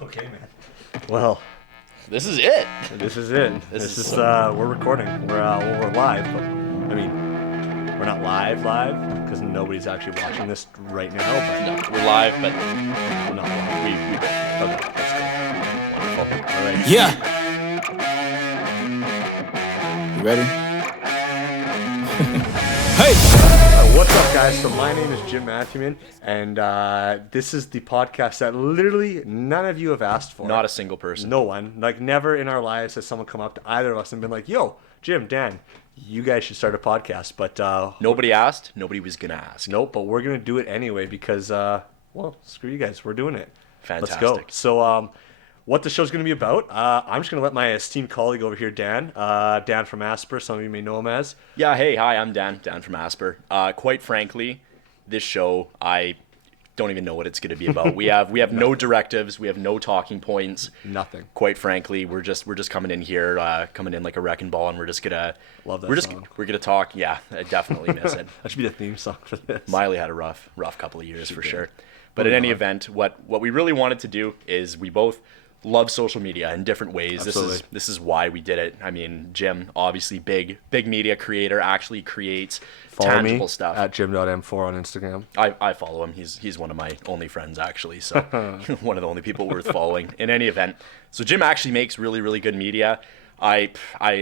Okay, man. Well, This is it. this is it. This is we're recording. We're live. But, I mean, we're not live because nobody's actually watching this right now. But No, we're live, but we're not live. we Okay, that's good. wonderful. All right. Yeah. You ready? Hey! What's up, guys? So my name is Jim Matthewman, and this is the podcast that literally none of you have asked for. Not a single person. No one. Like, never in our lives has someone come up to either of us and been like, yo, Jim, Dan, you guys should start a podcast. But Nobody asked. Nobody was gonna ask. nope, but we're going to do it anyway because, well, screw you guys. We're doing it. Fantastic. Let's go. So what the show's going to be about, I'm just going to let my esteemed colleague over here, Dan from Asper, some of you may know him as. Yeah. Hey. Hi. I'm Dan from Asper. Quite frankly, this show I don't even know what it's gonna be about. We have no directives. We have no talking points. Nothing. Quite frankly, we're just coming in here, coming in like a wrecking ball, and we're just gonna Love that we're just song. we're gonna talk. Yeah, I definitely miss it. That should be the theme song for this. Miley had a rough couple of years for did. sure. But in any event, what we really wanted to do is we both love social media in different ways. Absolutely. This is why we did it. I mean, Jim, obviously big media creator, actually creates Follow tangible me stuff. at Jim.M4 on Instagram. I follow him. He's one of my only friends, actually. So one of the only people worth following. In any event, so Jim actually makes really, really good media. I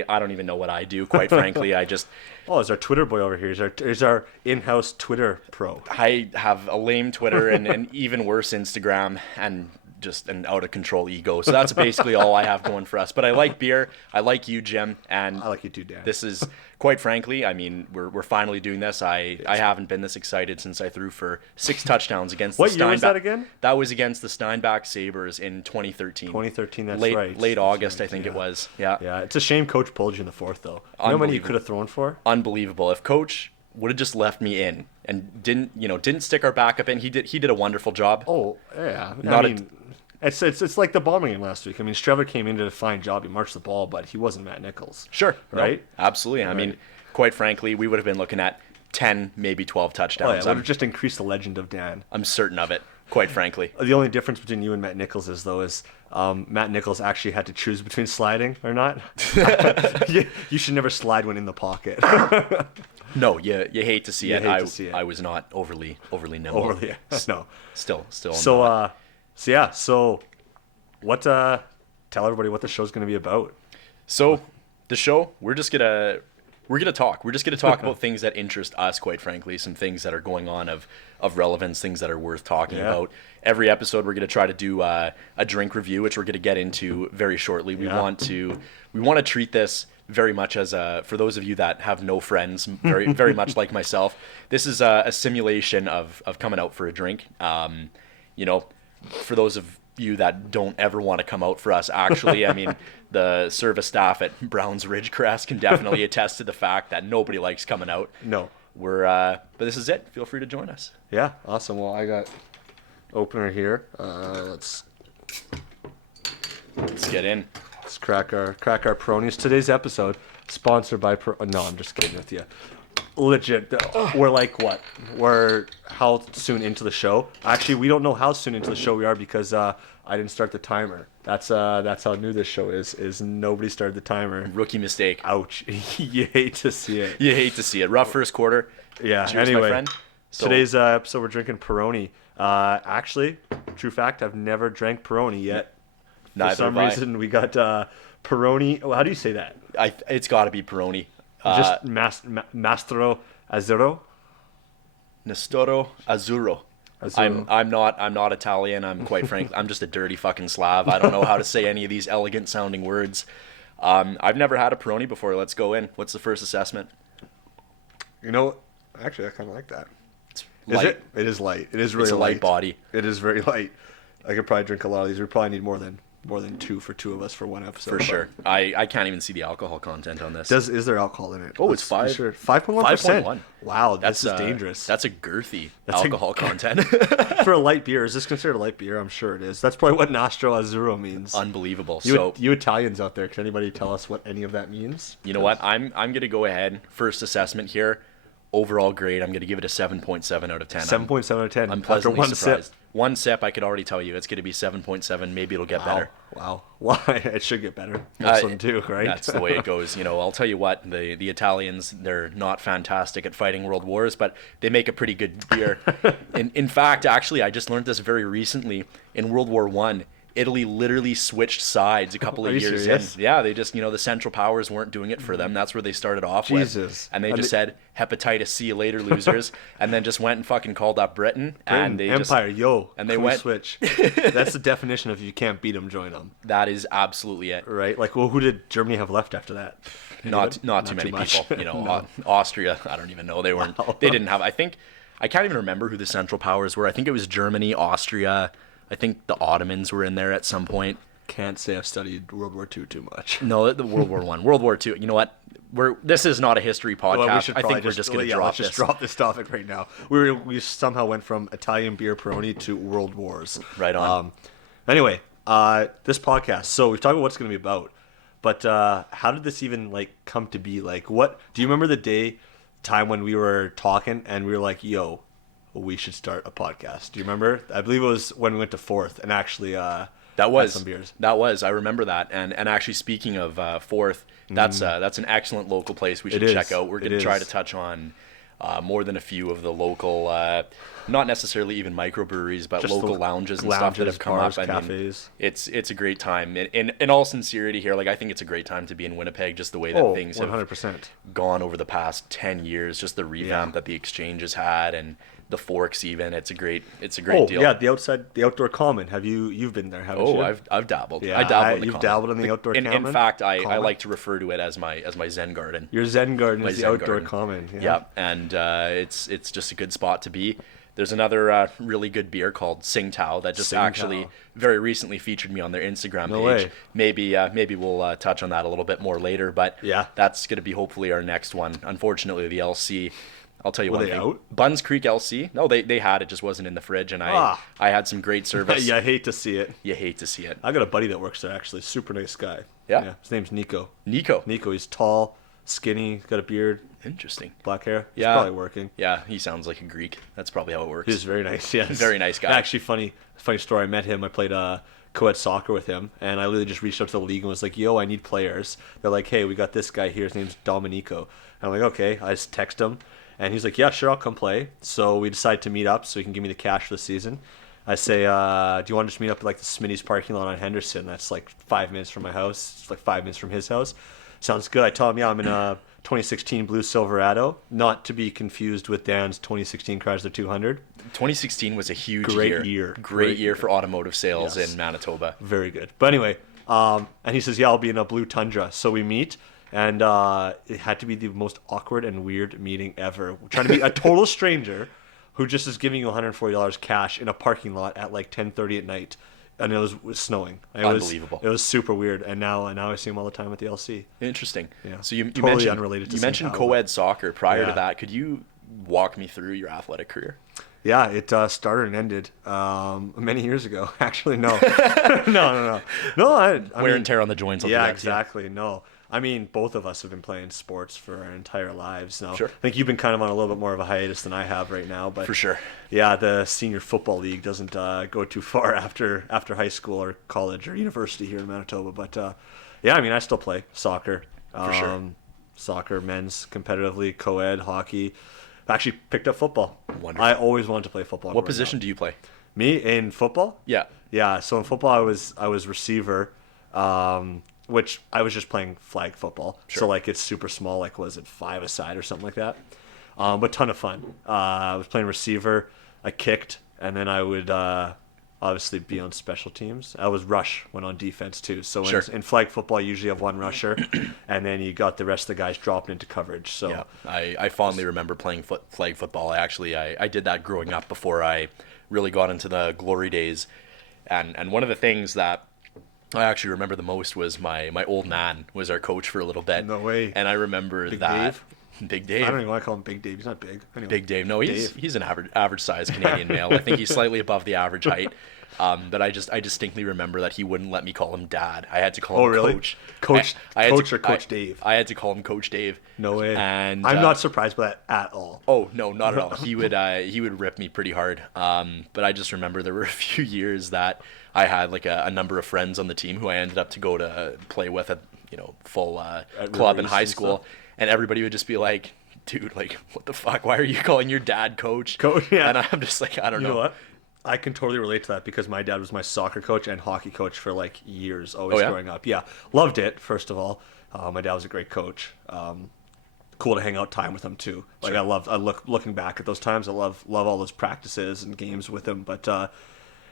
don't even know what I do, quite frankly. I just Oh, there's our Twitter boy over here. Here's our in-house Twitter pro. I have a lame Twitter and an even worse Instagram and just an out of control ego. So that's basically all I have going for us. But I like beer. I like you, Jim, and I like you too, Dan. this is quite frankly, I mean, we're finally doing this. I haven't been this excited since I threw for 6 touchdowns against What the year was Steinbach. that again? That was against the Steinbach Sabres in 2013. 2013, that's late, right. Late August, I think Yeah. it was. Yeah. Yeah, it's a shame Coach pulled you in the fourth, though. You know how many you Unbelievable. could have thrown for? Unbelievable. If Coach would have just left me in and didn't stick our backup in, he did a wonderful job. Oh, yeah. Not I mean, it's like the bombing game last week. I mean, Strever came in did a fine job. He marched the ball, but he wasn't Matt Nichols. Sure. Right? No, absolutely. I mean, quite frankly, we would have been looking at 10, maybe 12 Oh, yeah, touchdowns. it would have just increased the legend of Dan. I'm certain of it, quite frankly. The only difference between you and Matt Nichols is Matt Nichols actually had to choose between sliding or not. You should never slide when in the pocket. No, you hate to see You it. hate to see it. I was not overly nimble. Overly, no. Still. So what? Tell everybody what the show's going to be about. So the show, we're gonna talk. We're just gonna talk about things that interest us, quite frankly, some things that are going on of relevance, things that are worth talking Yeah. about. Every episode, we're gonna try to do a drink review, which we're gonna get into very shortly. We Yeah. want to treat this very much as for those of you that have no friends, very very much like myself. This is a simulation of coming out for a drink. For those of you that don't ever want to come out for us, actually, I mean, the service staff at Browns Ridgecrest can definitely attest to the fact that nobody likes coming out. No. But this is it. Feel free to join us. Yeah, awesome. Well, I got opener here. Let's Get in. crack our Peronis. Today's episode sponsored by No, I'm just kidding with you. Legit. We're like what? We're how soon into the show? Actually, we don't know how soon into the show we are because I didn't start the timer. That's how new this show is. Is nobody started the timer. Rookie mistake. Ouch. You hate to see it. You hate to see it. Rough first quarter. Yeah. Cheers, anyway, my friend. So, today's episode we're drinking Peroni. Actually, true fact, I've never drank Peroni yet. neither For some have I. reason, we got Peroni. Oh, how do you say that? It's got to be Peroni. Just Mastro Azzurro. Nestoro Azzurro. Azzurro. I'm not Italian. I'm quite frank. I'm just a dirty fucking Slav. I don't know how to say any of these elegant sounding words. I've never had a Peroni before. Let's go in. What's the first assessment? You know, actually, I kind of like that. It's Is light. it? It is light. It is really It's a light light body. It is very light. I could probably drink a lot of these. We probably need more than two for two of us for one episode. For but sure. I can't even see the alcohol content on this. Is there alcohol in it? Oh, it's Let's be 5. Sure. 5.1%. 5.1. Wow, this is dangerous. That's a girthy That's a- alcohol content. For a light beer. Is this considered a light beer? I'm sure it is. That's probably what Nastro Azzurro means. Unbelievable. You, So you Italians out there, can anybody tell us what any of that means? you know what? I'm gonna go ahead. First assessment here. overall grade, I'm going to give it a 7.7 out of 10. 7.7 out of 10. I'm After pleasantly one surprised. sip. One sip, I could already tell you it's going to be 7.7. Maybe it'll get better. Wow. Why? It should get better. Next one too, right? That's the way it goes. I'll tell you what, the Italians, they're not fantastic at fighting world wars, but they make a pretty good beer. In fact, actually, I just learned this very recently. In World War One, Italy literally switched sides a couple of years serious? in. Yeah, they just, the Central Powers weren't doing it for them. That's where they started off with. And they just said, hepatitis, see you later, losers. And then just went and fucking called up Britain. And they Empire, and they went switch. That's the definition of if you can't beat them, join them. That is absolutely it. Right? Like, well, who did Germany have left after that? Not too many much. people. No. Austria, I don't even know. They didn't have, I can't even remember who the Central Powers were. I think it was Germany, Austria. I think the Ottomans were in there at some point. Can't say I've studied World War II too much. No, the World War One, World War II. You know what? This is not a history podcast. Well, I think we're just going to drop this. Just drop this topic right now. We somehow went from Italian beer Peroni to world wars. Right on. Anyway, this podcast. So we've talked about what it's going to be about, but how did this even come to be? What do you remember the time when we were talking and we were like, "Yo, we should start a podcast"? Do you remember? I believe it was when we went to Fourth and actually that was had some beers. That was. I remember that. And actually, speaking of Fourth, that's an excellent local place we should check out. We're going to try to touch on more than a few of the local, not necessarily even microbreweries, but just local lounges and stuff that have come bars, up. Cafes. It's a great time. In all sincerity here, I think it's a great time to be in Winnipeg, just the way that things 100%. have gone over the past 10 years, just the revamp that the Exchange has had and the Forks even. It's a great deal. Yeah, the outdoor common. You've been there, haven't you? I've dabbled. Yeah, I dabbled in the you've common. dabbled in the outdoor common? In fact, I like to refer to it as my Zen garden. Your Zen garden is the Zen outdoor garden. common. Yeah, and it's just a good spot to be. There's another really good beer called Tsingtao that just actually very recently featured me on their Instagram page. No way. Maybe we'll touch on that a little bit more later, but yeah, that's going to be hopefully our next one. Unfortunately, the LC, I'll tell you one thing. Out? Buns Creek LC, no, they had it, just wasn't in the fridge, and I had some great service. Yeah, I hate to see it. You hate to see it. I got a buddy that works there, actually. Super nice guy. Yeah? His name's Nico. Nico, he's tall, skinny, he's got a beard. Interesting. Black hair. He's probably working. Yeah, he sounds like a Greek. That's probably how it works. He's very nice, yes. Very nice guy. Actually, funny story. I met him. I played co-ed soccer with him, and I literally just reached out to the league and was like, "Yo, I need players." They're like, "Hey, we got this guy here. His name's Domenico." And I'm like, "Okay." I just text him, and he's like, "Yeah, sure, I'll come play." So we decide to meet up so he can give me the cash for the season. I say, "Do you want to just meet up at the Smitty's parking lot on Henderson? That's 5 minutes from my house. It's 5 minutes from his house." Sounds good. I tell him, "Yeah, I'm in a 2016 Blue Silverado," not to be confused with Dan's 2016 Chrysler 200. 2016 was a huge year. Great year for automotive sales in Manitoba. Very good. But anyway, and he says, "Yeah, I'll be in a blue Tundra." So we meet, and it had to be the most awkward and weird meeting ever. We're trying to meet a total stranger who just is giving you $140 cash in a parking lot at 10:30 at night. And it was snowing. Unbelievable. It was super weird. And now I see him all the time at the LC. Interesting. Yeah. So you totally mentioned unrelated to you mentioned co-ed soccer. Prior to that, could you walk me through your athletic career? Yeah, it started and ended many years ago. Actually, no. No. I Wear and tear on the joints. Yeah, exactly. No. I mean, both of us have been playing sports for our entire lives now. Sure. I think you've been kind of on a little bit more of a hiatus than I have right now, but for sure. Yeah, the senior football league doesn't go too far after high school or college or university here in Manitoba. But yeah, I mean, I still play soccer. For sure. Soccer, men's competitively, co-ed, hockey. I actually picked up football. Wonderful. I always wanted to play football. What position do you play? Me in football? Yeah. Yeah. So in football, I was receiver. Which I was just playing flag football. Sure. So it's super small, was it 5 a side or something like that? But ton of fun. I was playing receiver, I kicked, and then I would obviously be on special teams. I was rush when on defense too. So in flag football, you usually have one rusher, and then you got the rest of the guys dropping into coverage. So yeah, I fondly remember playing flag football. I did that growing up before I really got into the glory days. And one of the things that I actually remember the most was my old man was our coach for a little bit. No way. And I remember Big that. Dave? Big I Dave. don't even want to call him Big Dave. He's not big. Anyway, Big Dave. No, Dave. he's an average sized Canadian male. I think he's slightly above the average height. But I distinctly remember that he wouldn't let me call him Dad. I had to call him really? Coach. Coach, I had Coach to- or Coach I- Dave? I had to call him Coach Dave. No way. And I'm not surprised by that at all. Oh no, not at all. He would rip me pretty hard. But I just remember there were a few years that I had like a number of friends on the team who I ended up to go to play with at full club in River high East and school, stuff? and everybody would just be like, "Dude, like what the fuck? Why are you calling your dad Coach?" Coach, yeah. And I'm just like, I don't You know. know what? I can totally relate to that because my dad was my soccer coach and hockey coach for like years, always Oh, yeah? growing up. Yeah, loved it. First of all, my dad was a great coach. Cool to hang out time with him too. Like Sure. looking back at those times. I love all those practices and games with him. But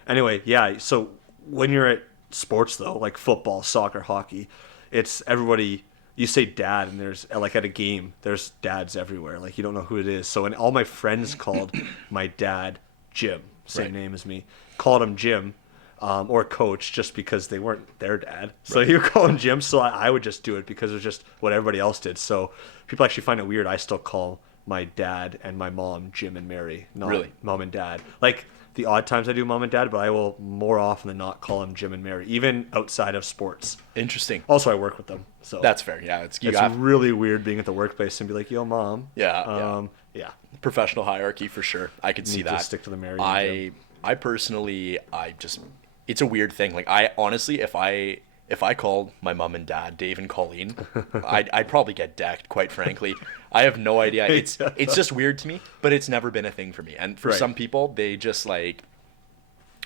anyway, yeah. So when you're at sports though, like football, soccer, hockey, it's everybody. You say dad, and there's like at a game, there's dads everywhere. Like you don't know who it is. So and all my friends called my dad Jim, same Right. name as me, called him Jim. Or coach, just because they weren't their dad. So you call him Jim, so I would just do it because it was just what everybody else did. So people actually find it weird. I still call my dad and my mom Jim and Mary, not Really? mom and dad. Like the odd times I do mom and dad, but I will more often than not call them Jim and Mary, even outside of sports. Interesting. Also, I work with them, so That's fair. Yeah, it's it's really weird being at the workplace and be like, "Yo, mom." Yeah, yeah. professional hierarchy for sure. I could see Need to that. stick to the Mary and Jim. I personally, it's a weird thing. Like I honestly, if I called my mom and dad Dave and Colleen, I'd probably get decked. Quite frankly, I have no idea. It's just weird to me, but it's never been a thing for me. And for Right. some people, they just like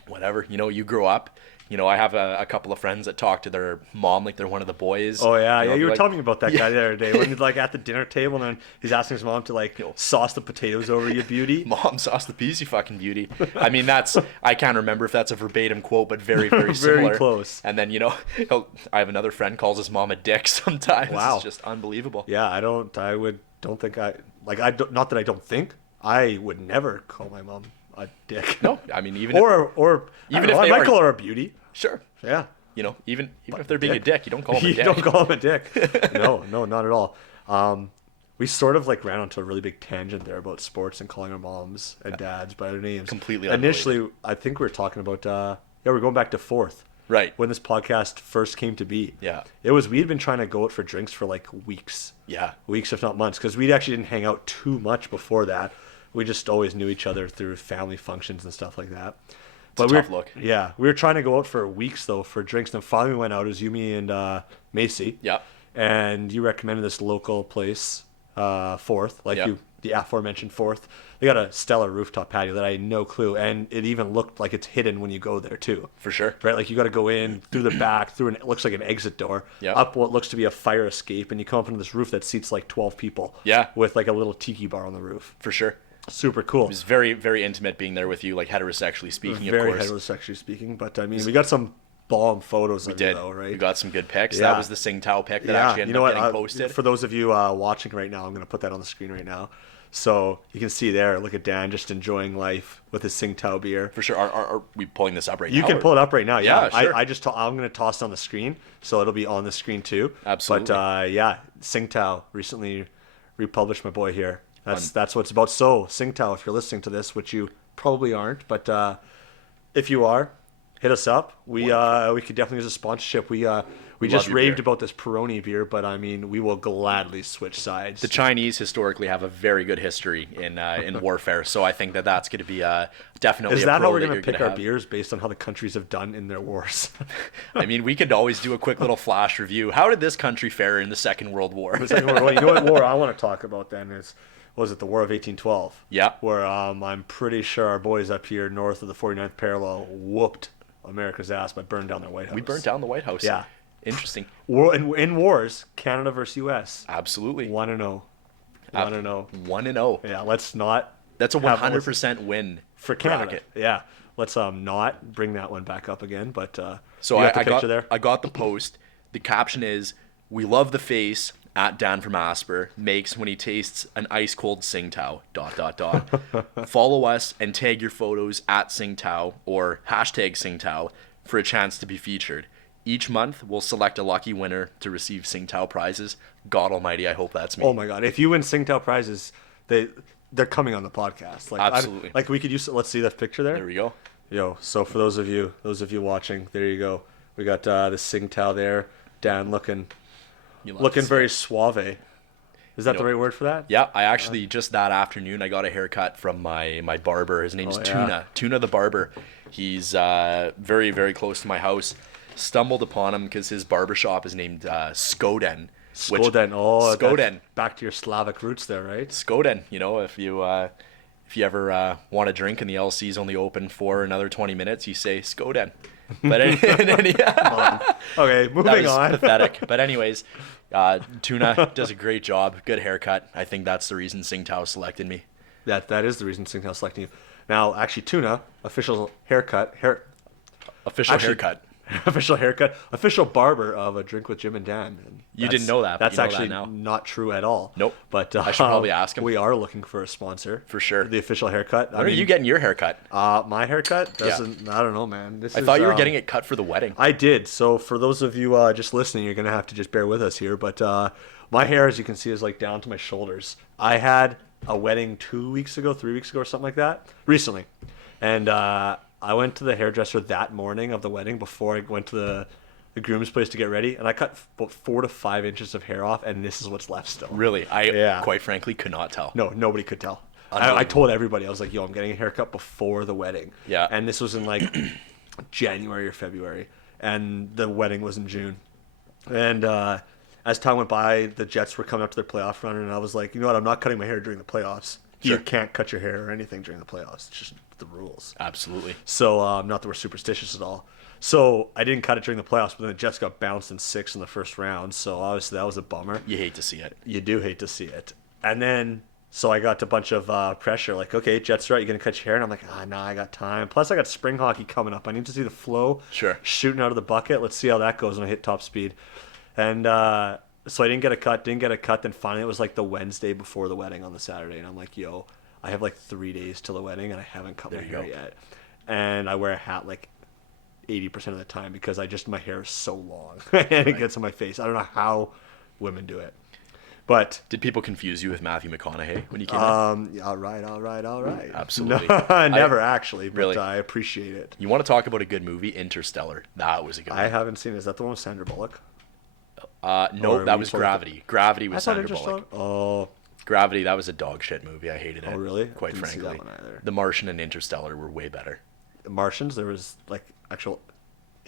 whatever. You grow up. I have a couple of friends that talk to their mom like they're one of the boys. Oh yeah, You you were like, telling me about that guy the other day when he's like at the dinner table and then he's asking his mom to like sauce the potatoes over you, beauty. Mom sauce the peas, you fucking beauty. I mean, I can't remember if that's a verbatim quote, but very, very similar. Very close. And then, I have another friend calls his mom a dick sometimes. Wow. It's just unbelievable. Yeah, not that I don't think I would never call my mom a dick. No, I mean, even or even if I they might are- call her a beauty. sure. Yeah. Even if they're being a dick, you don't call them a You dick. don't call him a dick. No, not at all. We sort of like ran onto a really big tangent there about sports and calling our moms and dads by their names. Completely Initially, I think we were talking about we're going back to fourth. Right. When this podcast first came to be. Yeah. We had been trying to go out for drinks for like weeks. Yeah. Weeks, if not months, because we actually didn't hang out too much before that. We just always knew each other through family functions and stuff like that. It's a tough look. Yeah, we were trying to go out for weeks though for drinks. And then finally we went out. It was you, me, and Macy. Yeah. And you recommended this local place, Fourth, like Yeah. the aforementioned Fourth. They got a stellar rooftop patio that I had no clue, and it even looked like it's hidden when you go there too. For sure. Right, like you got to go in through the back, it looks like an exit door, Yeah. up what looks to be a fire escape, and you come up into this roof that seats like 12 people. Yeah. With like a little tiki bar on the roof. For sure. Super cool. It was very, very intimate being there with you, like heterosexually speaking, Very of course. heterosexually speaking, but I mean, we got some bomb photos of you Did. though, right? We got some good pics. Yeah. That was the Tsingtao pic that actually ended up getting posted. For those of you watching right now, I'm going to put that on the screen right now. So you can see there, look at Dan just enjoying life with his Tsingtao beer. For sure. Are we pulling this up right now? You can pull it up right now. Yeah, Yeah, sure. I'm going to toss it on the screen, so it'll be on the screen too. Absolutely. But yeah, Tsingtao recently republished my boy here. That's what it's about. So Tsingtao, if you're listening to this, which you probably aren't, but if you are, hit us up. We could definitely use a sponsorship. We just your raved beer. about this Peroni beer, but I mean, we will gladly switch sides. The Chinese historically have a very good history in warfare, so I think that's going to be definitely. Is a that pro how we're that going you're to pick gonna our have. beers based on how the countries have done in their wars? I mean, we could always do a quick little flash review. How did this country fare in the Second World War? You know what war I want to talk about then is, was it the War of 1812? Yeah. Where I'm pretty sure our boys up here north of the 49th parallel whooped America's ass by burning down their White House. We burnt down the White House. Yeah. Interesting. In wars, Canada versus U.S. Absolutely. 1-0. 1-0. 1-0. Yeah, let's not. That's a have- 100% win for Canada. bracket. Yeah, let's not bring that one back up again. But So you I got the picture there. I got the post. The caption is, "We love the face at Dan from Asper makes when he tastes an ice cold Tsingtao. ... Follow us and tag your photos at Tsingtao or hashtag Tsingtao for a chance to be featured. Each month, we'll select a lucky winner to receive Singtao prizes. God almighty, I hope that's me. Oh my god! If you win Singtel prizes, they're coming on the podcast. Like Absolutely. like we could use. Let's see that picture there. There we go. Yo, so for those of you watching, there you go. We got the Singtel there. Dan looking very suave. Is that the right word for that? Yeah, I actually just that afternoon I got a haircut from my barber. His name's Tuna. Tuna the barber. He's very, very close to my house. Stumbled upon him because his barbershop is named Skoden. Skoden. Back to your Slavic roots there, right? Skoden. You know, if you ever want a drink and the LC's only open for another 20 minutes, you say Skoden. But okay, moving on. Pathetic. But anyways, Tuna does a great job. Good haircut. I think that's the reason Singtao selected me. That is the reason Singtao selected you. Now, actually, Tuna, official haircut. Official haircut, official barber of A Drink with Jim and Dan. And you didn't know that. That's you know actually that now. not true at all. Nope. But I should probably ask him. We are looking for a sponsor for sure. The official haircut. When are you getting your haircut? My haircut doesn't. I don't know, man. I thought you were getting it cut for the wedding. I did. So for those of you just listening, you're gonna have to just bear with us here. But my hair, as you can see, is like down to my shoulders. I had a wedding 3 weeks ago, or something like that, recently, and I went to the hairdresser that morning of the wedding before I went to the groom's place to get ready, and I cut about 4 to 5 inches of hair off, and this is what's left still. Really? I quite frankly could not tell. No, nobody could tell. I told everybody, I was like, yo, I'm getting a haircut before the wedding. Yeah. And this was in like January or February, and the wedding was in June. And as time went by, the Jets were coming up to their playoff run, and I was like, you know what, I'm not cutting my hair during the playoffs. Sure. You can't cut your hair or anything during the playoffs. It's just the rules. Absolutely. So, not that we're superstitious at all. So, I didn't cut it during the playoffs, but then the Jets got bounced in 6 in the first round. So, obviously, that was a bummer. You hate to see it. You do hate to see it. And then, so I got a bunch of pressure. Like, okay, Jets right, you going to cut your hair? And I'm like, nah, I got time. Plus, I got spring hockey coming up. I need to see the flow. Sure. Shooting out of the bucket. Let's see how that goes when I hit top speed. And so I didn't get a cut. Then finally, it was like the Wednesday before the wedding on the Saturday. And I'm like, yo, I have like 3 days till the wedding, and I haven't cut my hair yet. And I wear a hat like 80% of the time because my hair is so long and it gets on my face. I don't know how women do it. But did people confuse you with Matthew McConaughey when you came in? All right. Absolutely. No, never actually, but really? I appreciate it. You want to talk about a good movie? Interstellar. That was a good one. I haven't seen it. Is that the one with Sandra Bullock? No, that was Gravity. Gravity was Sandra Interstellar? Bullock. Oh. Gravity, that was a dog shit movie. I hated it. Oh, really? Quite Didn't frankly. see that one either. The Martian and Interstellar were way better. Martians? There was like actual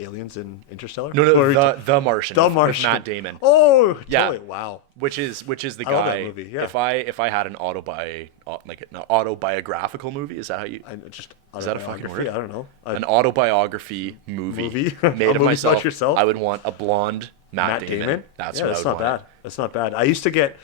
aliens in Interstellar? No, the Martian. The Martian. With Matt Damon. Oh, yeah. Totally. Wow. Which is the I guy. love that movie, yeah. If I had an an autobiographical movie, is that a fucking word? I don't know. An autobiography movie A made of movie myself. about yourself? I would want a blonde Matt Damon. That's what I would want. Bad. That's not bad. I used to get,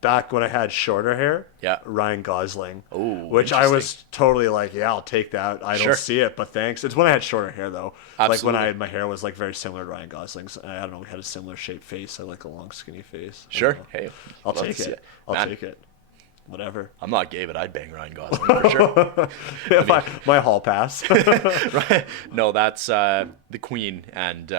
back when I had shorter hair, yeah, Ryan Gosling. Oh, which I was totally like, yeah, I'll take that. I don't see it, but thanks. It's when I had shorter hair though. Absolutely. Like when my hair was like very similar to Ryan Gosling's. I don't know, we had a similar shaped face. I like a long skinny face. Sure. Hey, I'll take it. I'll take it. Whatever. I'm not gay, but I'd bang Ryan Gosling for sure. My hall pass. Right. No, that's the Queen, and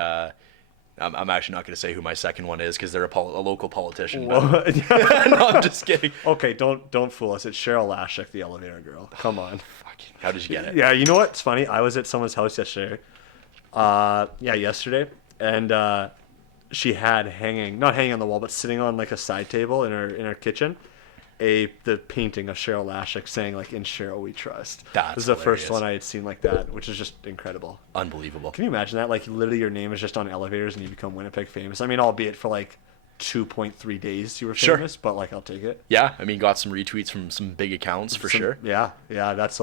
I'm actually not going to say who my second one is because they're a local politician. No, I'm just kidding. Okay, don't fool us. It's Cheryl Lashik, the elevator girl. Come on. How did you get it? Yeah, you know what? It's funny. I was at someone's house yesterday. Yesterday, and she had not hanging on the wall, but sitting on like a side table in her kitchen, the painting of Cheryl Lashik saying like "In Cheryl We Trust." This is the first one I had seen like that, which is just incredible. Unbelievable. Can you imagine that? Like literally, your name is just on elevators and you become Winnipeg famous. I mean, albeit for like 2.3 days you were famous, but like I'll take it. Yeah, I mean, got some retweets from some big accounts for sure. Yeah, that's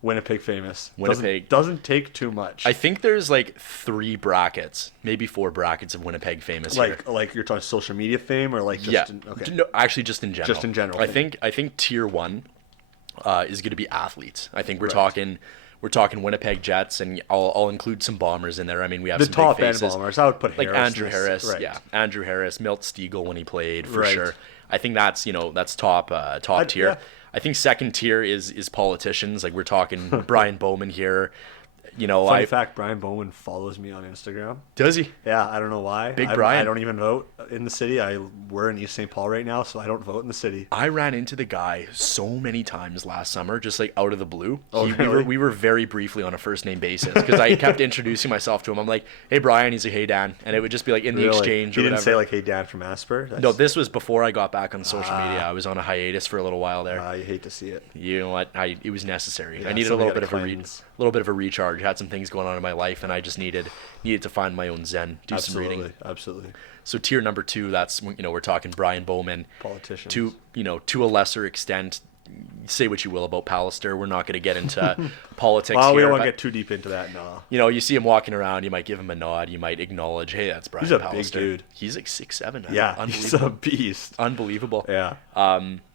Winnipeg famous. Winnipeg doesn't take too much. I think there's like 3 brackets, maybe 4 brackets of Winnipeg famous here. Like you're talking social media fame or like just okay. No, actually just in general. Just in general. I think tier 1 is going to be athletes. I think we're talking Winnipeg Jets, and I'll include some Bombers in there. I mean, we have some top big faces. end Bombers. I would put like Harris Andrew Harris. right. Yeah, Andrew Harris, Milt Stegall when he played for sure. I think that's top tier. Yeah. I think second tier is politicians. Like we're talking Brian Bowman here. Funny fact, Brian Bowman follows me on Instagram. Does he? Yeah, I don't know why. Big Brian. I don't even vote in the city. We're in East St. Paul right now, so I don't vote in the city. I ran into the guy so many times last summer, just like out of the blue. Really? We were very briefly on a first name basis because I kept introducing myself to him. I'm like, hey Brian, he's like, hey Dan, and it would just be like in the exchange. He or didn't whatever. say like, hey Dan from Asper. No, this was before I got back on social media. I was on a hiatus for a little while there. You hate to see it. You know what? It was necessary. Yeah, I needed a somebody little bit gotta of cleanse. a little bit of a recharge. Had some things going on in my life, and I just needed to find my own zen, do some reading. Absolutely. So tier number 2, that's we're talking Brian Bowman. Politicians. To a lesser extent, say what you will about Pallister. We're not going to get into politics Well, here. we don't want to get too deep into that, no. You see him walking around, you might give him a nod, you might acknowledge, hey, that's Brian Pallister. He's a big dude. He's like 6'7". Yeah, he's a beast. Unbelievable. Yeah.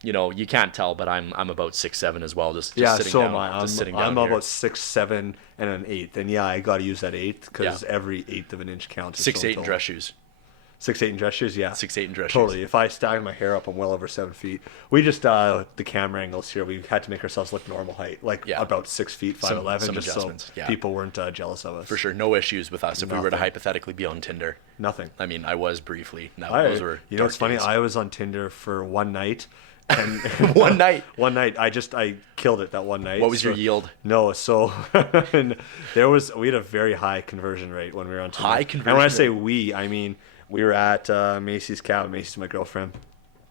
You can't tell, but I'm about 6'7" as well. Just yeah, sitting so down. am I. Just sitting down I'm here. about 6'7" and an 1/8, and yeah, I got to use that 1/8 because every 1/8 of an inch counts. 6'8" in dress shoes. 6'8" in dress shoes, yeah. 6'8" in dress shoes. Totally. If I stag my hair up, I'm well over 7 feet. We just the camera angles here. We had to make ourselves look normal height, about 6 feet, 5'11", some just adjustments, so people weren't jealous of us. For sure, no issues with us if we were to Nothing. hypothetically be on Tinder. Nothing. I mean, I was briefly. Those were. You know what's funny? days. I was on Tinder for one night. And One night. One night. I killed it that one night. What was your yield? No, so and we had a very high conversion rate when we were on Tinder. High conversion And when I rate? say we, I mean we were at Macy's cabin. Macy's my girlfriend,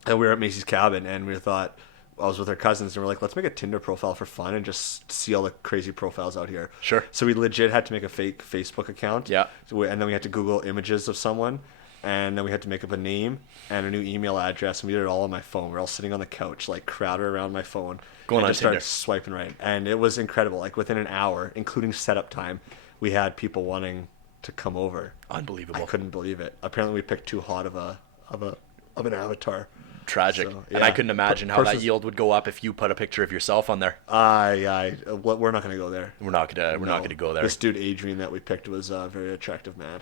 and we were at Macy's cabin, and we thought I was with our cousins, and we're like, let's make a Tinder profile for fun and just see all the crazy profiles out here. Sure. So we legit had to make a fake Facebook account. Yeah. And then we had to Google images of someone. And then we had to make up a name and a new email address, and we did it all on my phone. We're all sitting on the couch, like crowded around my phone, Going and on just Tinder. started swiping right. And it was incredible. Like within an hour, including setup time, we had people wanting to come over. Unbelievable. I couldn't believe it. Apparently, we picked too hot of an avatar. Tragic. So, And I yeah. couldn't imagine how that Persons- yield would go up if you put a picture of yourself on there. We're not gonna go there. We're not gonna go there. This dude Adrian that we picked was a very attractive man.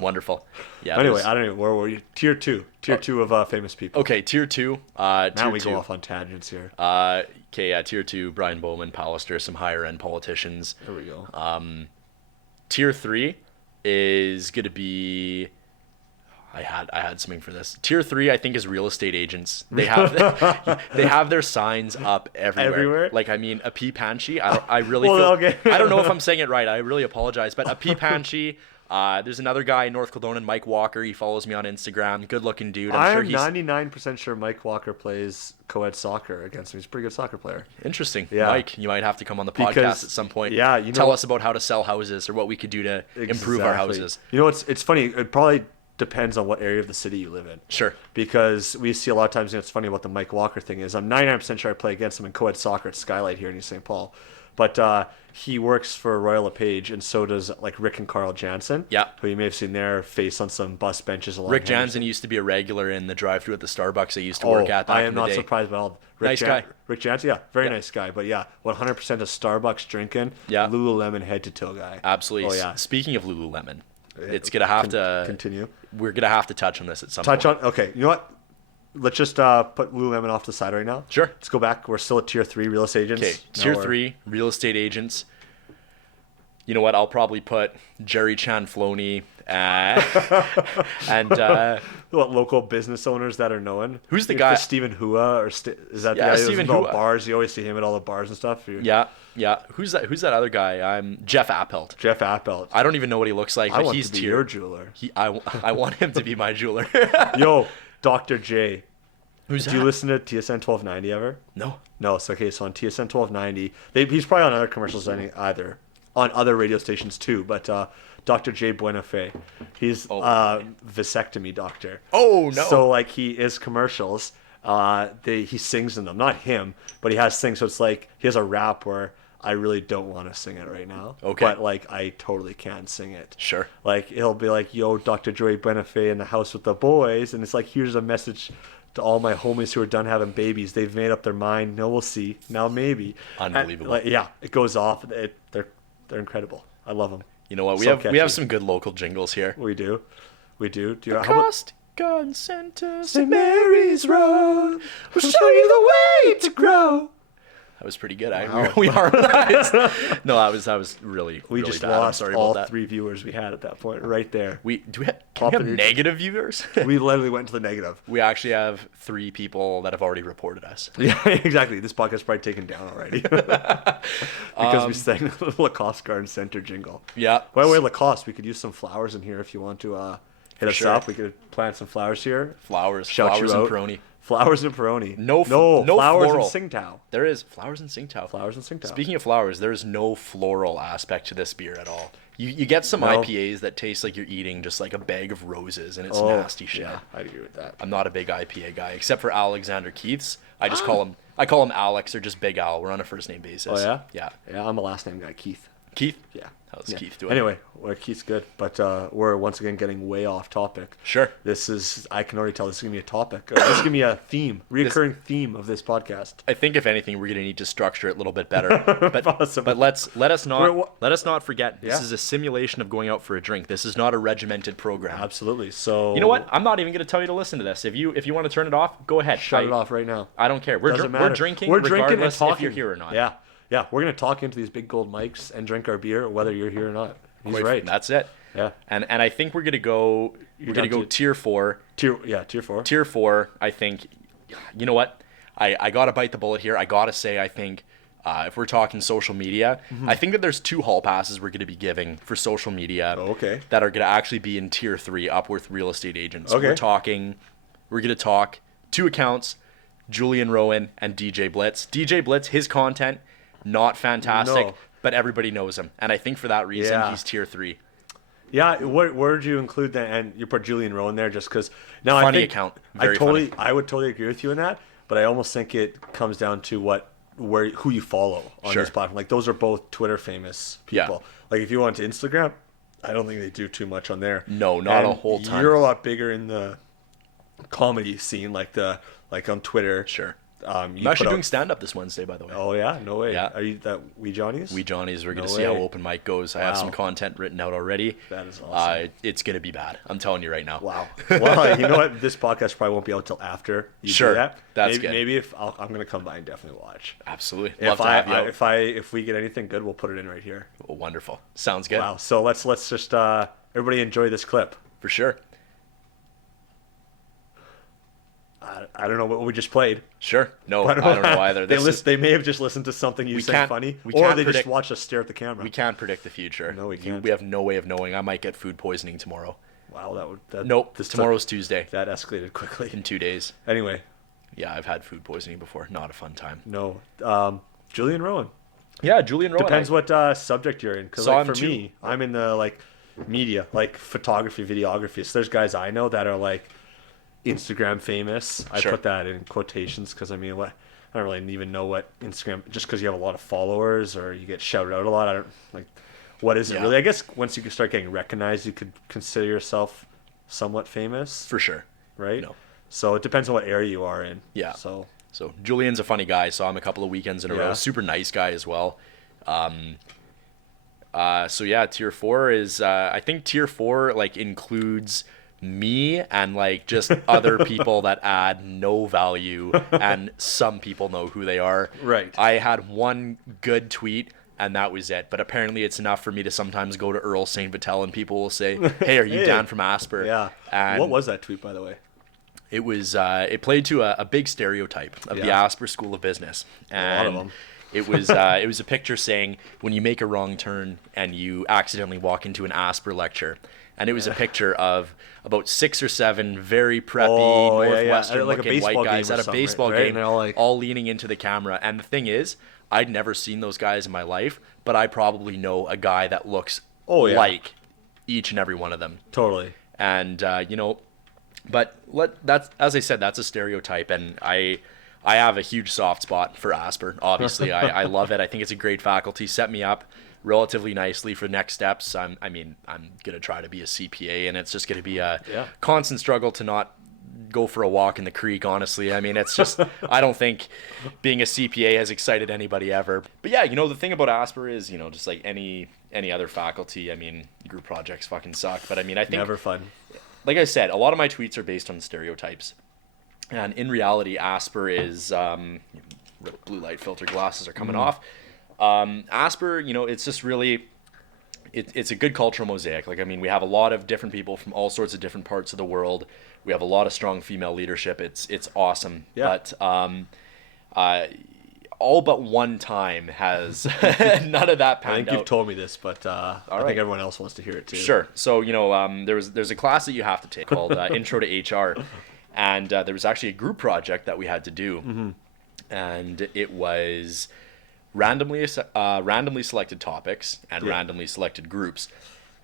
Wonderful. Yeah. Anyway, there's- I don't know where were you. Tier two of famous people. Okay, tier 2. Now Tier we 2. go off on tangents here. Okay, yeah, tier 2, Brian Bowman, Pallister, some higher end politicians. There we go. Tier 3 is gonna be. I had something for this. Tier 3, I think, is real estate agents. They have their signs up everywhere. Everywhere? Like, I mean, a Pansy. I really Well, feel. okay. I don't know if I'm saying it right. I really apologize. But a Pansy. There's another guy in North Kildonan, Mike Walker. He follows me on Instagram. Good looking dude. I'm sure I'm he's 99% sure Mike Walker plays co-ed soccer against me. He's a pretty good soccer player. interesting. Yeah. Mike, you might have to come on the podcast Because- at some point. yeah, tell us about how to sell houses or what we could do to improve our Exactly. houses. You know, it's funny. It probably depends on what area of the city you live in. Sure. Because we see a lot of times, it's funny about the Mike Walker thing is I'm 99% sure I play against him in co-ed soccer at Skylight here in East St. Paul. But he works for Royal LePage, and so does like Rick and Carl Jansen. Yeah. Who you may have seen their face on some bus benches along Rick Henderson. Jansen used to be a regular in the drive-thru at the Starbucks I used to work at back I in am the not day. surprised at all. Nice guy. Rick Jansen, yeah, very Yeah. nice guy. But yeah, 100% of Starbucks drinking, Yeah. Lululemon head to toe guy. Absolutely. Oh yeah. Speaking of Lululemon, it's gonna have to continue. We're gonna have to touch on this at some point. Okay, you know what? Let's just put Lululemon off to the side right now. Sure. Let's go back. We're still at tier 3 real estate agents. Okay, Now tier we're- 3 real estate agents. You know what? I'll probably put Jerry Chan Floney and What local business owners that are known? Who's the If guy- it's Stephen Hua is that Yeah, the guy who's Stephen about Hua. bars? You always see him at all the bars and stuff. yeah. Who's that other guy? Jeff Appelt. Jeff Appelt. I don't even know what he looks like, I but want he's to be tier. your jeweler. I want him to be my jeweler. Yo, Dr. J. Who's Do that? you listen to TSN 1290 ever? No. No, so okay, so on TSN 1290, he's probably on other commercials either, on other radio stations too, but Dr. J. Buenafe, he's vasectomy doctor. Oh, no. So like he is commercials, he sings in them, not him, but he has sings, so it's like he has a rap where I really don't want to sing it right now. Okay. But like I totally can sing it. Sure. Like he'll be like, yo, Dr. Joey Buenafe in the house with the boys, and it's like, here's a message to all my homies who are done having babies. They've made up their mind. No, we'll see. Now maybe. Unbelievable. And, yeah, it goes off. They're incredible. I love them. You know what? We So have catchy. some good local jingles here. We do. Do you know Cost Gun Center St. Mary's Road will show you the way to grow. That was pretty good. Wow. We harmonized. No, I was really, We really just bad. I'm lost sorry all about that. 3 viewers we had at that point, right there. Can we have Popping- negative viewers? We literally went to the negative. We actually have 3 people that have already reported us. Yeah, exactly. This podcast's probably taken down already. Because we sang the Lacoste Garden Center jingle. Yeah. By the way, Lacoste, we could use some flowers in here if you want to hit us sure. up. We could plant some flowers here. Flowers Shout and you out. Peroni. Flowers and Peroni. No flowers floral. and Tsingtao. There is flowers and Tsingtao. Flowers and Tsingtao. Speaking of flowers, there's no floral aspect to this beer at all. You get some No. IPAs that taste like you're eating just like a bag of roses, and it's nasty shit. Yeah, I agree with that. I'm not a big IPA guy, except for Alexander Keith's. I call him Alex or just Big Al. We're on a first name basis. Oh, yeah? Yeah. Yeah, I'm a last name guy, Keith. Keith? Yeah. How's Yeah. Keith doing? Anyway, well, Keith's good, but we're once again getting way off topic. Sure. I can already tell this is going to be a topic. This is going to be a theme, reoccurring theme of this podcast. I think if anything, we're gonna need to structure it a little bit better. But Possibly. but let us not forget this Yeah. is a simulation of going out for a drink. This is not a regimented program. Absolutely. So You know what? I'm not even gonna tell you to listen to this. If you want to turn it off, go ahead. Shut it off right now. I don't care. We're Doesn't we're matter. drinking. We're drinking and regardless talking. if you're here or not. Yeah. Yeah. We're going to talk into these big gold mics and drink our beer whether you're here or not. He's right. That's it. Yeah. And I think we're gonna go. We're gonna down go to- tier 4. Tier 4. Tier 4. I think. You know what? I gotta bite the bullet here. I gotta say I think. If we're talking social media, I think that there's 2 hall passes we're going to be giving for social media okay. that are going to actually be in tier 3 up with real estate agents. Okay. We're going to talk 2 accounts, Julian Rowan and DJ Blitz. DJ Blitz, his content, not fantastic, No. but everybody knows him. And I think for that reason, Yeah. he's tier 3. Yeah, where did you include that? And you put Julian Rowan there just because. Now Funny I think account. I Very totally, I would totally agree with you in that, but I almost think it comes down to who you follow on Sure. this platform. Like those are both Twitter famous people. Like if you went to Instagram, I don't think they do too much on there. No, not And a whole ton. You're a lot bigger in the comedy scene, like on Twitter. Sure. You I'm put actually out- doing stand-up this Wednesday, by the way. Oh yeah, no way. Yeah. Are you that Wee Johnny's? We Johnnies, we're going to No see how way. open mic goes. I have some Wow. content written out already. That is awesome. It's going to be bad. I'm telling you right now. Wow. Well, you know what? This podcast probably won't be out till after you Sure. do that. That's maybe, good. Maybe if I'm gonna come by and definitely watch. Absolutely. Love If to have you out. if we get anything good, we'll put it in right here. Oh, wonderful. Sounds good. Wow. So let's just everybody enjoy this clip. For sure. I don't know what we just played. Sure. No, I don't know either. They may have just listened to something you said can't- funny, we or can't they just predict- watched us stare at the camera. We can't predict the future. No, we can't. We have no way of knowing. I might get food poisoning tomorrow. Wow, that Nope. this Tomorrow's Tuesday. that escalated quickly. In 2 days. Anyway, Yeah, I've had food poisoning before. Not a fun time. no. Julian Rowan. Yeah, Julian Rowan. Depends what subject you're in. Because Saw like, him for too. me, I'm in the media, like photography, videography. So there's guys I know that are like Instagram famous. I Sure. put that in quotations because I don't really even know what Instagram. Just because you have a lot of followers or you get shouted out a lot, I don't like. What is it Yeah. really? I guess once you start getting recognized, you could consider yourself somewhat famous, For sure. right? No. So it depends on what area you are in. Yeah. So So Julian's a funny guy. Saw him a couple of weekends in a Yeah. row. Super nice guy as well. So yeah, tier 4 is I think tier 4 includes me and just other people that add no value, and some people know who they are. Right. I had one good tweet and that was it. But apparently it's enough for me to sometimes go to Earl St. Vital and people will say, "Hey, are you Hey. Dan from Asper?" yeah. And What was that tweet, by the way? it was it played to a big stereotype of the Yeah. Asper School of Business, A lot of and them. it was a picture saying when you make a wrong turn and you accidentally walk into an Asper lecture, and it was a picture of about 6 or 7 very preppy Oh, yeah, yeah. Northwestern Like a looking baseball white guys game or at a something, baseball right? game, And they're all all leaning into the camera. And the thing is, I'd never seen those guys in my life, but I probably know a guy that looks Oh, yeah. like each and every one of them. Totally. And but that's, as I said, that's a stereotype, and I have a huge soft spot for Asper. Obviously, I love it. I think it's a great faculty. Set me up relatively nicely for next steps. I'm gonna try to be a CPA, and it's just gonna be a Yeah. constant struggle to not go for a walk in the creek. Honestly, I mean, it's just I don't think being a CPA has excited anybody ever. But yeah, the thing about Asper is, just like any other faculty. I mean, group projects fucking suck. But I mean, I think Never fun. like I said, a lot of my tweets are based on stereotypes. And in reality, Asper is, blue light filter glasses are coming off. Asper, it's just really, it's a good cultural mosaic. Like, I mean, we have a lot of different people from all sorts of different parts of the world. We have a lot of strong female leadership. It's awesome. Yeah. But all but one time has none of that panned I think out. you've told me this, but I right. think everyone else wants to hear it too. Sure. So, there's a class that you have to take called Intro to HR. And there was actually a group project that we had to do. And it was randomly selected topics and randomly selected groups.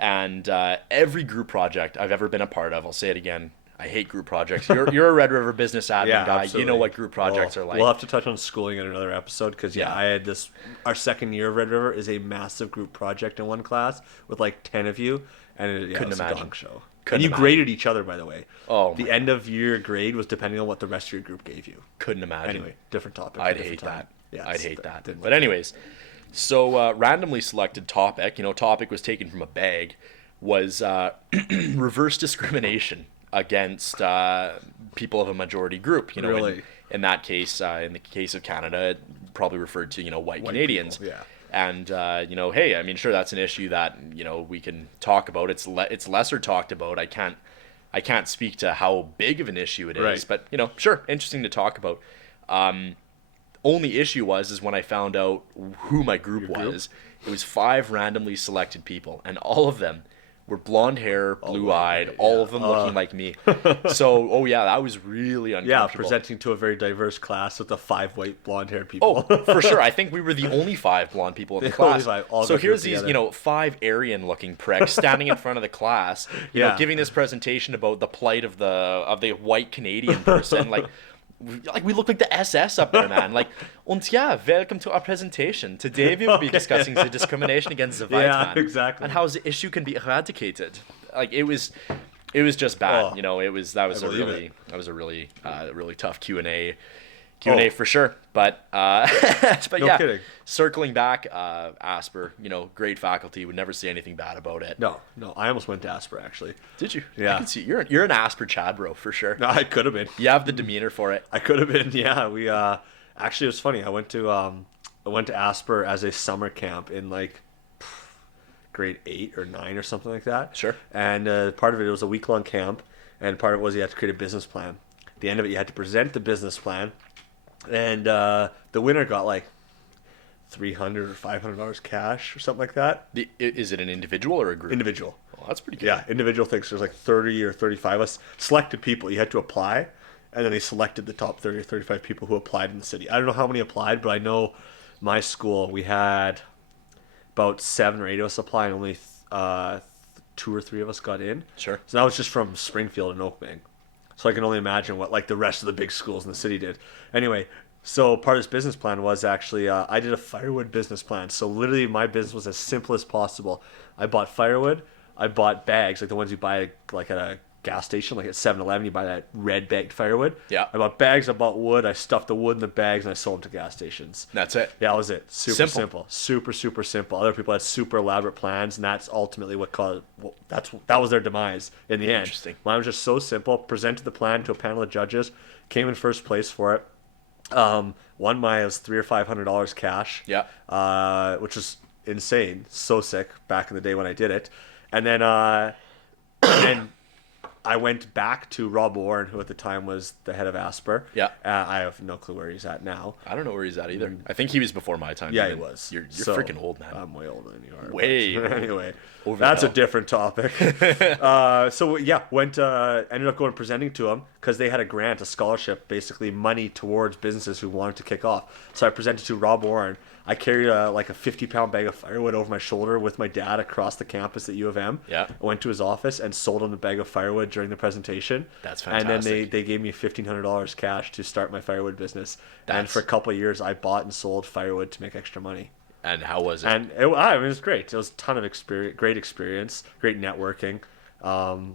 And every group project I've ever been a part of, I'll say it again, I hate group projects. You're a Red River business admin guy. Absolutely. You know what group projects are like. We'll have to touch on schooling in another episode because I had this. Our second year of Red River is a massive group project in one class with like 10 of you, and it was a gong show. And you graded each other, by the way. Oh, the end of year grade was depending on what the rest of your group gave you. Couldn't imagine. Anyway, different topic. I'd hate that. Yeah, I'd hate that. But anyways, so randomly selected topic. Topic was taken from a bag. Was reverse discrimination against people of a majority group. Really? In that case, in the case of Canada, it probably referred to white Canadians. People, yeah. And hey, I mean, sure, that's an issue that we can talk about. It's lesser talked about. I can't speak to how big of an issue it is, right. but sure, interesting to talk about. Only issue is when I found out who my group was. It was 5 randomly selected people, and all of them were blonde hair, blue-eyed, all of them looking like me. So, that was really uncomfortable. Yeah, presenting to a very diverse class with the 5 white blonde-haired people. Oh, for sure. I think we were the only 5 blonde people in the class. So here's these, together. 5 Aryan-looking pricks standing in front of the class, giving this presentation about the plight of the white Canadian person, like we look like the SS up there, man. Like, und ja, welcome to our presentation. Today we will be discussing the discrimination against the white man. Exactly. And how the issue can be eradicated. Like, it was just bad. That was a really tough Q&A for sure. But No kidding. Circling back, Asper, great faculty, would never say anything bad about it. No, I almost went to Asper actually. Did you? Yeah. I can see you're an Asper Chad bro for sure. No, I could have been. You have the demeanor for it. I could have been. Yeah, we actually it was funny. I went to Asper as a summer camp in like grade 8 or 9 or something like that. Sure. And part of it was a week-long camp, and part of it was you had to create a business plan. At the end of it, you had to present the business plan, and the winner got like $300 or $500 cash or something like that. Is it an individual or a group? Individual. Well, that's pretty good. Yeah, individual things. There's like 30 or 35 us selected people. You had to apply, and then they selected the top 30 or 35 people who applied in the city. I don't know how many applied, but I know my school, we had about 7 or 8 of us apply, and only 2 or 3 of us got in. Sure. So that was just from Springfield and Oakbank. So I can only imagine what like the rest of the big schools in the city did. Anyway, so part of this business plan was actually I did a firewood business plan. So literally my business was as simple as possible. I bought firewood. I bought bags like the ones you buy like at a gas station, like at 7-Eleven. You buy that red bagged firewood. Yeah. I bought bags. I bought wood. I stuffed the wood in the bags and I sold them to gas stations. That's it. Yeah, that was it. Super simple. Super simple. Other people had super elaborate plans, and that's ultimately what caused. That was their demise in the end. Interesting. Mine was just so simple. Presented the plan to a panel of judges. Came in first place for it. Won my was $300 or $500 cash. Yeah. Which was insane. So sick back in the day when I did it, and then and I went back to Rob Warren, who at the time was the head of Asper. Yeah. I have no clue where he's at now. I don't know where he's at either. I think he was before my time. Yeah, even. he was. You're So, freaking old, man. I'm way older than you are. Way but anyway, over that's the a hill. different topic. So yeah, ended up going and presenting to them because they had a grant, a scholarship, basically money towards businesses who wanted to kick off. So I presented to Rob Warren. I carried like a 50-pound bag of firewood over my shoulder with my dad across the campus at U of M. Yeah. I went to his office and sold him the bag of firewood during the presentation. That's And then fantastic. they gave me $1,500 cash to start my firewood business. And That's- for a couple of years, I bought and sold firewood to make extra money. And how was it? And it was great. It was a ton of experience, great networking,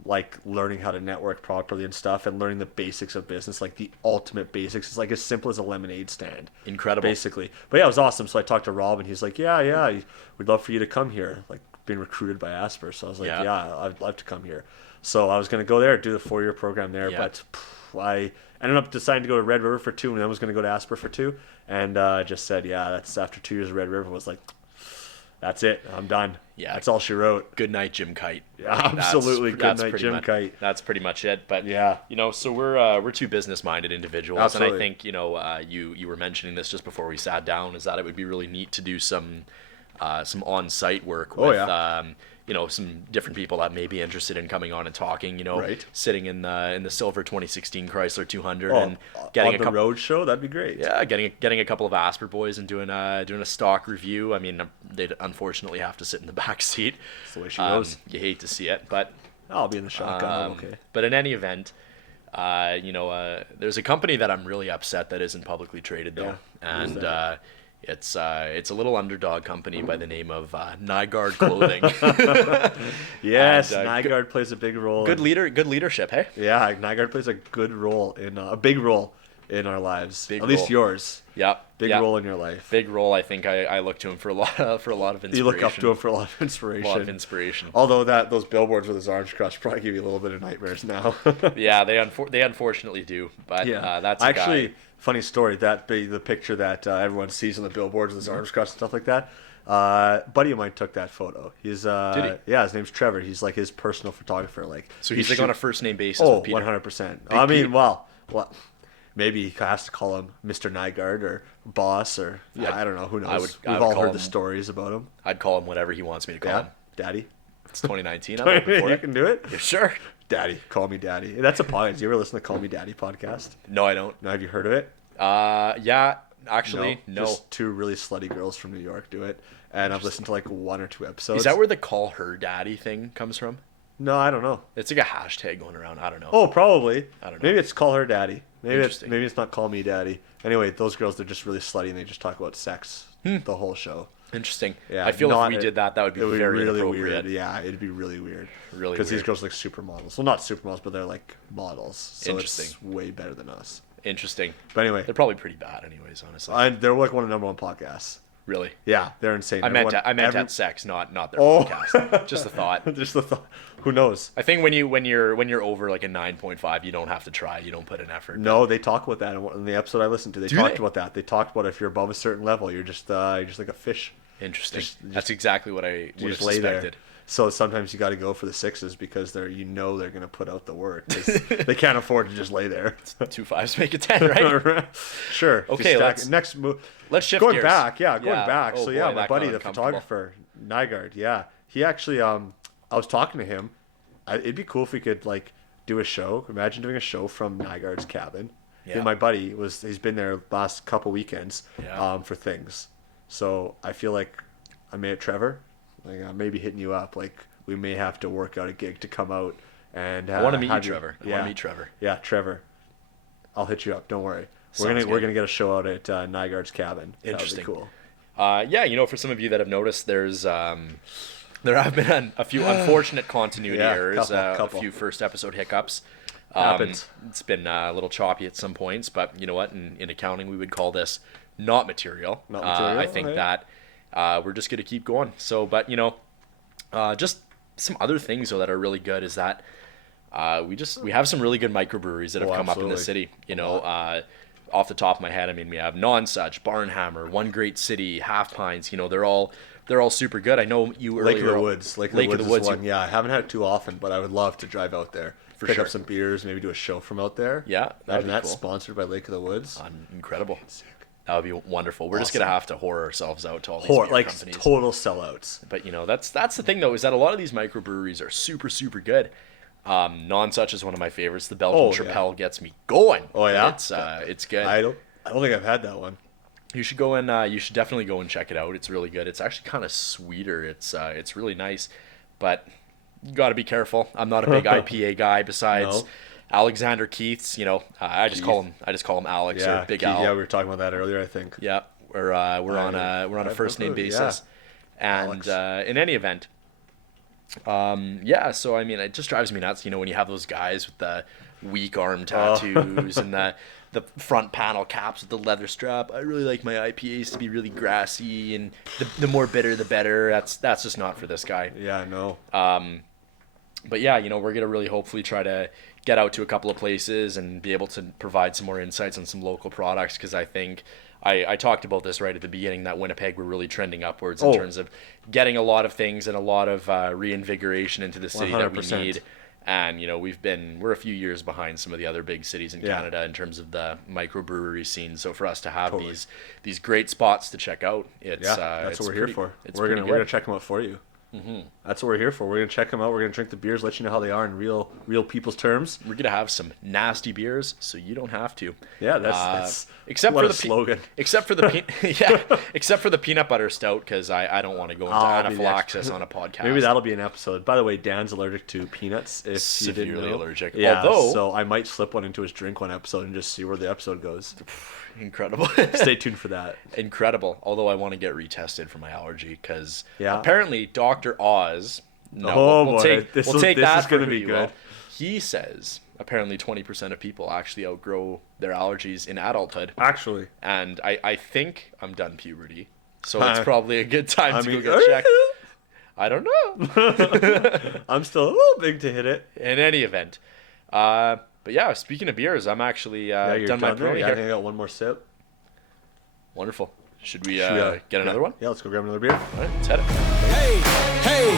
like learning how to network properly and stuff, and learning the basics of business, like the ultimate basics. It's like as simple as a lemonade stand. Incredible. Basically. But yeah, it was awesome. So I talked to Rob, and he's like, yeah, we'd love for you to come here, like being recruited by Asper. So I was like, yeah I'd love to come here. So I was going to go there, do the 4-year program there, Yeah. but I ended up deciding to go to Red River for 2, and then was going to go to Asper for 2, and just said, yeah, that's after 2 years of Red River, was like, that's it, I'm done. Yeah. That's all she wrote. Good night, Jim Kite. Yeah, absolutely. Good night, Jim Kite. That's pretty much it. But yeah, so we're two business-minded individuals, absolutely. And I think you were mentioning this just before we sat down, is that it would be really neat to do some on-site work with some different people that may be interested in coming on and talking. Right. Sitting in the silver 2016 Chrysler 200 and getting on the road show, that'd be great. Yeah, getting a couple of Asper boys and doing a stock review. I mean, they'd unfortunately have to sit in the back seat. That's the way she goes. You hate to see it, but I'll be in the shotgun. Okay. But in any event, there's a company that I'm really upset that isn't publicly traded though, and it's a little underdog company by the name of Nygaard Clothing. Yes, Nygaard plays a big role. Good leadership, hey? Yeah, Nygaard plays a good role a big role in our lives. At least yours. Yeah. Big role in your life. Big role. I think I look to him for a lot of inspiration. You look up to him for a lot of inspiration. A lot of inspiration. Although those billboards with his arms crossed probably give you a little bit of nightmares now. Yeah, they unfortunately do. But that's actually guy. Funny story. That be the picture that everyone sees on the billboards with his arms crossed and stuff like that. Buddy of mine took that photo. He's Did he? Yeah, his name's Trevor. He's like his personal photographer. Like so he's like on a first name basis. Oh, with Peter. 100%. I mean, well, maybe he has to call him Mr. Nygaard or boss or I don't know. Who knows? We've all heard the stories about him. I'd call him whatever he wants me to call him. Daddy. It's 2019. I'm open for You it. can do it. Yeah, sure. Daddy, call me Daddy. That's a podcast. You ever listen to Call Me Daddy podcast? No, I don't. No, have you heard of it? Yeah, actually, no. Just 2 really slutty girls from New York do it, and I've listened to like 1 or 2 episodes. Is that where the call her daddy thing comes from? No, I don't know. It's like a hashtag going around. I don't know. Oh, probably. I don't know. Maybe it's Call Her Daddy. Maybe Interesting. it's not Call Me Daddy. Anyway, those girls, they're just really slutty and they just talk about sex the whole show. Interesting. Yeah, I feel if we did that would be very really inappropriate. weird. Yeah, it'd be really weird. Really because these weird. girls are like supermodels. Well, not supermodels, but they're like models. So Interesting. It's way better than us. Interesting. But anyway, They're probably pretty bad, anyways. Honestly. they're like one of the #1 podcasts. Really? Yeah, they're insane. I meant at sex, not their Oh. podcast. Just a thought. Just the thought. Who knows? I think when you're over like a 9.5, you don't have to try. You don't put an effort. No, they talk about that in the episode I listened to. They Do talked they? about that. They talked about if you're above a certain level, you're just like a fish. Interesting. Just- That's exactly what I You would have just lay there. suspected. So sometimes you got to go for the 6s because they're going to put out the work. 'Cause they can't afford to just lay there. 2 5s make it 10, right? Sure. If you Okay, stack- next move. Let's shift Going gears. back, going Yeah. back. Oh, So yeah, boy, my that buddy, got the uncomfortable. photographer, Nygaard. Yeah, he actually. I was talking to him. It'd be cool if we could like do a show. Imagine doing a show from Nygaard's cabin. Yeah. And my buddy he's been there last couple weekends Yeah. for things. So I feel like I may have Trevor, like I may be hitting you up. Like we may have to work out a gig to come out and. I want to meet you, have Trevor. I want to meet Trevor. Yeah, Trevor. I'll hit you up. Don't worry. Sounds We're good. gonna get a show out at Nygaard's cabin. Interesting. That would be cool. Yeah, for some of you that have noticed, there have been a few unfortunate continuity Yeah, errors, couple. a few first episode hiccups. Happens. It's been a little choppy at some points, but you know what? In accounting, we would call this not material. Not material, I think that we're just going to keep going. So, but just some other things though that are really good is that we have some really good microbreweries that have come up in the absolutely. city. Off the top of my head, I mean, we have Nonsuch, Barnhammer, One Great City, Half Pines. They're all super good. I know you earlier. Lake of the Woods. Lake of the Woods is one. Yeah, I haven't had it too often, but I would love to drive out there. Pick sure. up some beers, maybe do a show from out there. Yeah, that'd Imagine be that cool. sponsored by Lake of the Woods. Incredible. Sick. That would be wonderful. We're just Awesome. gonna have to whore ourselves out to all these beer Like companies. total sellouts. But that's the thing though, is that a lot of these microbreweries are super good. Nonsuch is one of my favorites. The Belgian Chapelle gets me going. Oh yeah, it's good. I don't think I've had that one. You should go and you should definitely go and check it out. It's really good. It's actually kind of sweeter. It's really nice, but you got to be careful. I'm not a big IPA guy. Besides No. Alexander Keith's, I just call him Alex or Big Al. Yeah, we were talking about that earlier, I think. Yeah, we're on a first name basis, and in any event, So I mean, it just drives me nuts. When you have those guys with the weak arm tattoos and the front panel caps with the leather strap. I really like my IPAs to be really grassy, and the more bitter the better. That's just not for this guy. Yeah, no. But yeah, we're going to really hopefully try to get out to a couple of places and be able to provide some more insights on some local products, because I think I talked about this right at the beginning, that Winnipeg, we're really trending upwards in terms of getting a lot of things and a lot of reinvigoration into the city 100%. That we need. And we're a few years behind some of the other big cities in Canada in terms of the microbrewery scene. So for us to have these great spots to check out, that's what we're here for. We're gonna check them out for you. That's what we're here for. We're gonna check them out. We're gonna drink the beers, let you know how they are in real people's terms. We're gonna have some nasty beers, so you don't have to. Yeah, that's except for the slogan. Except for the except for the peanut butter stout, because I don't want to go into anaphylaxis on a podcast. Maybe that'll be an episode. By the way, Dan's allergic to peanuts. If severely you didn't know. Allergic. Yeah, so I might slip one into his drink one episode and just see where the episode goes. Incredible. Stay tuned for that. Incredible. Although I want to get retested for my allergy, because apparently Dr. Oz. We'll take that for who you will. He says apparently 20% of people actually outgrow their allergies in adulthood. Actually. And I think I'm done puberty, so it's probably a good time to go get checked. I don't know. I'm still a little big to hit it. In any event. But yeah, speaking of beers, I'm actually done my Peroni here. I think I got one more sip. Wonderful. Should we get another one? Yeah, let's go grab another beer. All right, let's head it. Hey,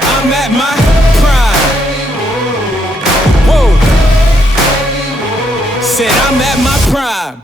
I'm at my prime. Whoa. Said I'm at my prime.